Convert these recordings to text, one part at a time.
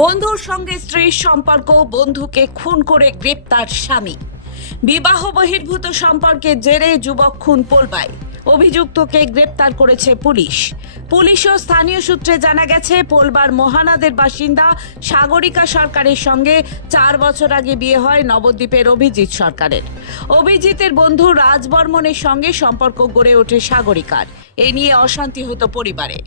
বন্ধুর সঙ্গে স্ত্রীর সম্পর্ক, বন্ধুকে খুন করে গ্রেপ্তার স্বামী। বিবাহ বহির্ভূত সম্পর্কের জেরে যুবক খুন পোলবায় অভিযুক্তকে গ্রেপ্তার করেছে পুলিশ। পুলিশ ও স্থানীয় সূত্রে জানা গেছে, পোলবার মহানাদের বাসিন্দা সাগরিকা সরকারের সঙ্গে চার বছর আগে বিয়ে হয় নবদ্বীপের অভিজিৎ সরকারের। অভিজিতের বন্ধু রাজ বর্মনের সঙ্গে সম্পর্ক গড়ে ওঠে সাগরিকার। এ নিয়ে অশান্তি হতো পরিবারে।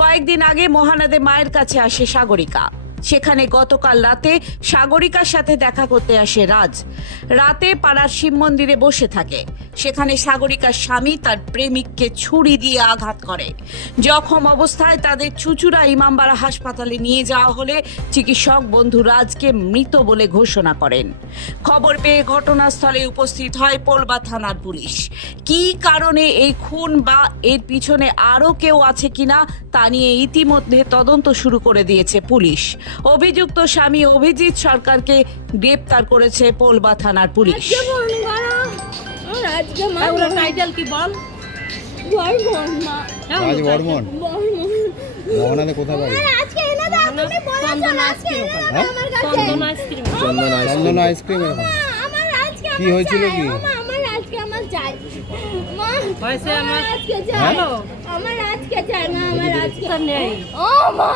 কয়েকদিন আগে মহানাদে মায়ের কাছে আসে সাগরিকা। সেখানে গতকাল রাতে সাগরিকার সাথে দেখা করতে আসে রাজ। রাতে পাড়ার শিব মন্দিরে বসে থাকে। সেখানে সাগরিকার স্বামী তার প্রেমিককে ছুরি দিয়ে আঘাত করে। জখম অবস্থায় তাদের চুচুড়া ইমামবাড়া হাসপাতালে নিয়ে যাওয়া হলে চিকিৎসক বন্ধু রাজকে মৃত বলে ঘোষণা করেন। খবর পেয়ে ঘটনাস্থলে উপস্থিত হয় পোলবা থানার পুলিশ। কী কারণে এই খুন বা এর পিছনে আরও কেউ আছে কিনা তা নিয়ে ইতিমধ্যে তদন্ত শুরু করে দিয়েছে পুলিশ। অভিযুক্ত স্বামী অভিজিৎ সরকারকে গ্রেপ্তার করেছে পোলবা থানার পুলিশ। টাইটেল কি বল? কোথায় বাড়ি? Chandan ice cream? আমার কাছে। Chandan ice cream. Chandan ice cream. এরকম আজকে কি হয়েছিল কি? আমার আজকে আমার চাই। মা হয়েছে আমার আজকে নেই। ও মা।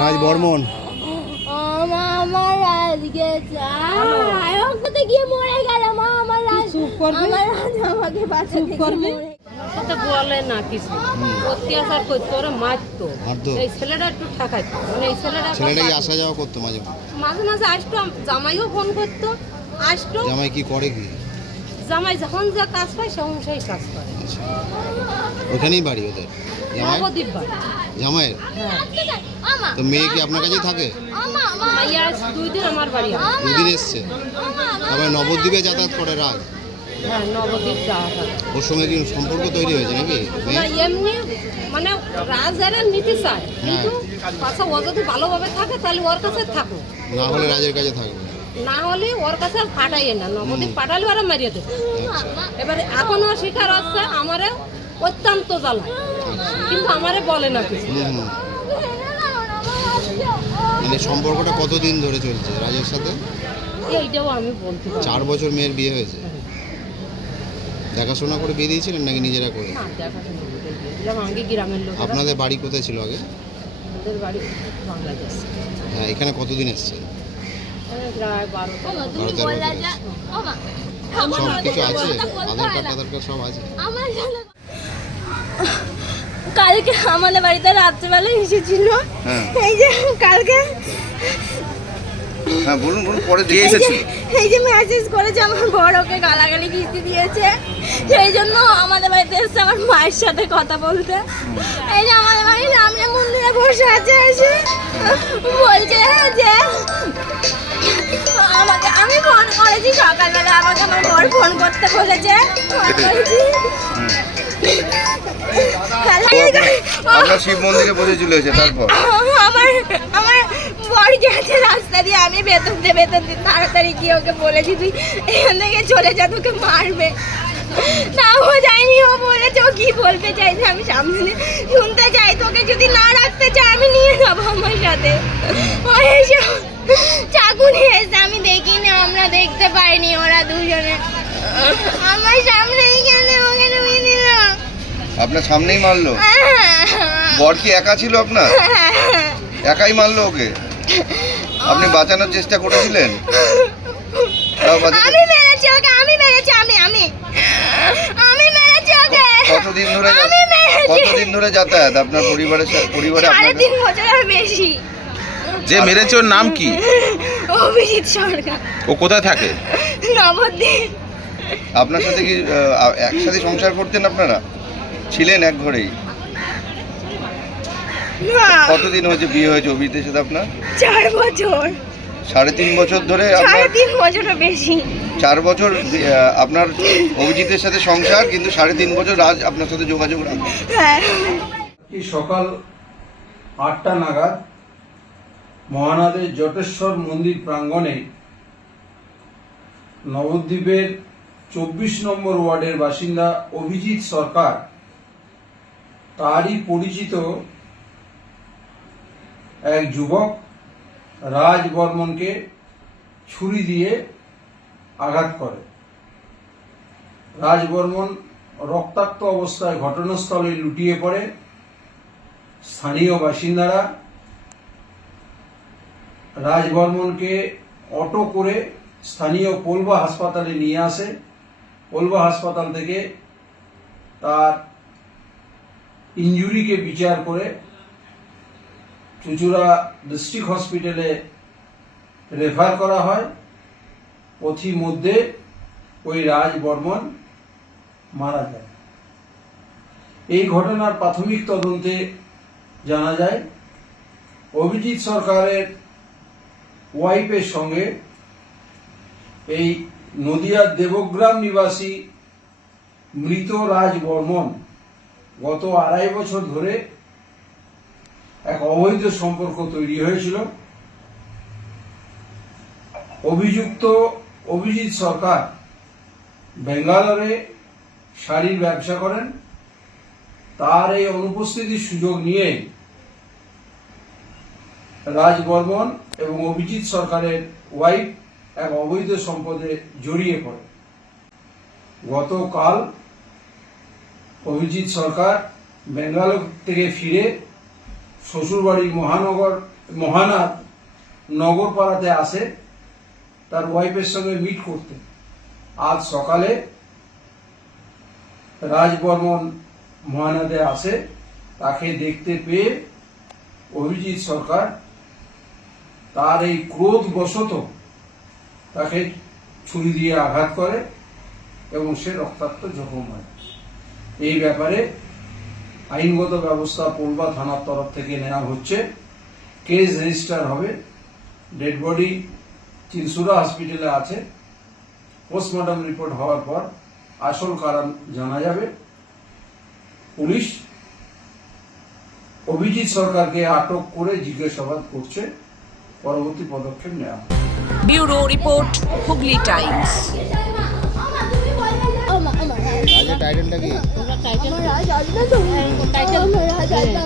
রাজ বর্মন। আমার আজকে চাই গিয়ে মরে গেল মা আমার রাজ আমার রাজ আমাকে বাঁচাতে করবি? গিয়ে মরে গেল। সাথে বলে না কিছু। অত্যাচার করতো ওরা মারতো? এই ছেলেটা একটু ঠেকাইতো মানে এই ছেলেটা আসা যাওয়া করতো মাঝে মাঝে? মাঝে মাঝে আসতো জামাইও ফোন করতো। আসতো। জামাই কি করে কি? জামাই যখন যা কাজ পায় সেমন সেই কাজ করে। ওখানেই বাড়ি ওদের? জামাই? নবদ্বীপ বাড়ি জামাইয়ের? হ্যাঁ। তো মেয়ে কি আপনার কাছেই থাকে? দুই দিন আমার বাড়ি এসছে। তারপরে নবদ্বীপে যাতায়াত করে হ্যাঁ হয়। ওর সঙ্গে কি সম্পর্ক তৈরি হয়েছে নাকি? এমনি মানে রাজারা নিতে চায় কিন্তু আচ্ছা ও যদি ভালোভাবে থাকে তাহলে ওর কাছে থাকুক। না হলে রাজের কাছে থাকবে। না হলে ওর কাছে ফাটাইয়ে না। নবদ্বীপ পাঠালে ওরা মারিয়ে দেবে। এবারে এখনও শিকার হচ্ছে আমারে অত্যন্ত জ্বালায়। কিন্তু আমারে বলে না কিছু। মানে সম্পর্কটা কতদিন ধরে চলছে রাজের সাথে? এইটাও আমি বলতে চার বছর মেয়ের বিয়ে হয়েছে। দেখাশোনা করে বিয়ে দিয়েছিলেন নাকি নিজেরা করে? আপনাদের বাড়ি কোথায় ছিল আগে? বাড়ি বাংলাদেশ। হ্যাঁ এখানে কতদিন এসছে এখানে প্রায় বারো তুমি বললা বছর। যে, ও মা, সব কিছু আছে আধার কার্ড আধার কার্ড সব আছে আমার কালকে আমাদের বাড়িতে রাত্রেবেলা এসেছিল হ্যাঁ এই যে কালকে হ্যাঁ বলুন বলুন পরে এই যে এই যে মেসেজ করেছে আমার বড়কে গালাগালি কিস্তি দিয়েছে। সেই জন্য আমাদের বাড়িতে এসছে আমার মায়ের সাথে কথা বলতে। এই যে আমাদের বাড়ির সামনে মন্দিরে বসে আছে এসে বলছে যে আমাকে আমি ফোন করেছি সকালবেলা আমাকে আমার বর ফোন করতে বলেছে। ফোন করেছি আপনার শিব মন্দিরে বসেছিল এসে, তারপর? আমার আমার বর গেছে রাস্তা দিয়ে, আমি বেতন দিয়ে বেতন দিয়ে তাড়াতাড়ি গিয়ে ওকে বলেছি তুই এখান থেকে চলে যা, তোকে মারবে। না, ও যায়নি, ও বলেছে, ও কি বলতে চাইছে, আমি সামনে শুনতে চাই, তোকে যদি না রাখতে চাই আমি নিয়ে যাব আমার সাথে। ও এসে চাকু নিয়ে এসে আমি দেখিনি, আমরা দেখতে পাইনি, ওরা দুজনে। আমার আপনার সামনেই মারলো? বর কি একা ছিল আপনার? একাই মারলো ওকে? আপনি বাঁচানোর চেষ্টা করেছিলেন? আমি মেরেছি ওকে আমি মেরেছি আমি আমি। আমি মেরেছি ওকে। কতদিন ধরে কতদিন ধরে যাতায়াত আপনার পরিবারের সাথে পরিবারে সাড়ে আপনার তিন বছরের বেশি। যে মেরেছে ওর নাম কি? অভিজিৎ সরকার। ও কোথায় থাকে? নবদ্বীপ। আপনার সাথে কি একসাথে সংসার করতেন আপনারা? ছিলেন এক ঘরেই? কতদিন হয়েছে বিয়ে হয়েছে অভিজিতের সাথে আপনার? চার বছর। সাড়ে তিন বছর ধরে সাড়ে তিন বছরের বেশি। চার বছর আপনার অভিজিতের সাথে সংসার কিন্তু সাড়ে তিন বছর রাজ আপনার সাথে যোগাযোগ রাখে হ্যাঁ। সকাল আটটা নাগাদ মহানাদের জটেশ্বর মন্দির প্রাঙ্গণে নবদ্বীপের চব্বিশ নম্বর ওয়ার্ডের বাসিন্দা অভিজিৎ সরকার তারই পরিচিত এক যুবক রাজ বর্মনকে ছুরি দিয়ে আঘাত করে। রাজবর্মন রক্তাক্ত অবস্থায় ঘটনাস্থলে লুটিয়ে পড়ে। স্থানীয় বাসিন্দারা রাজবর্মনকে অটো করে স্থানীয় পোলবা হাসপাতালে নিয়ে আসে। পোলবা হাসপাতাল থেকে তার ইঞ্জুরিকে বিচার করে চুচুড়া ডিস্ট্রিক্ট হসপিটালে রেফার করা হয়। পথি মধ্যে ওই রাজ বর্মন মারা যায়। এই ঘটনার প্রাথমিক তদন্তে জানা যায়, অভিজিৎ সরকারের ওয়াইফের সঙ্গে এই নদিয়ার দেবগ্রাম নিবাসী মৃত রাজ বর্মন গত আড়াই বছর ধরে এক অবৈধ সম্পর্ক তৈরি হয়েছিল। অভিযুক্ত অভিজিৎ সরকার বেঙ্গালোরে শাড়ির ব্যবসা করেন। তার এই অনুপস্থিতির সুযোগ নিয়ে রাজ বর্মন এবং অভিজিৎ সরকারের ওয়াইফ এক অবৈধ সম্পদে জড়িয়ে পড়ে। গতকাল অভিজিৎ সরকার বেঙ্গালোর থেকে ফিরে শ্বশুরবাড়ি মহানগর, মহানাথ নগরপাড়াতে আসে, তার ওয়াইফের সঙ্গে মিট করতে। আজ সকালে রাজবর্মন মহানাদে আসে, তাকে দেখতে পেয়ে অভিজিৎ সরকার তার এই ক্রোধ বশত তাকে ছুরি দিয়ে আঘাত করে এবং সে রক্তাক্ত জখম হয়। এই ব্যাপারে আইনগত ব্যবস্থা পূর্বা থানার তরফ থেকে নেওয়া হচ্ছে। কেস রেজিস্টার হবে। ডেড বডি চিনসুরা হসপিটালে আছে। পোস্টমর্টম রিপোর্ট হওয়ার পর আসল কারণ জানা যাবে। পুলিশ অভিজিৎ সরকারকে আটক করে জিজ্ঞাসাবাদ করছে। পরবর্তী পদক্ষেপ নেওয়া ব্যুরো রিপোর্ট হুগলি টাইমস। আমার রাজ আসবে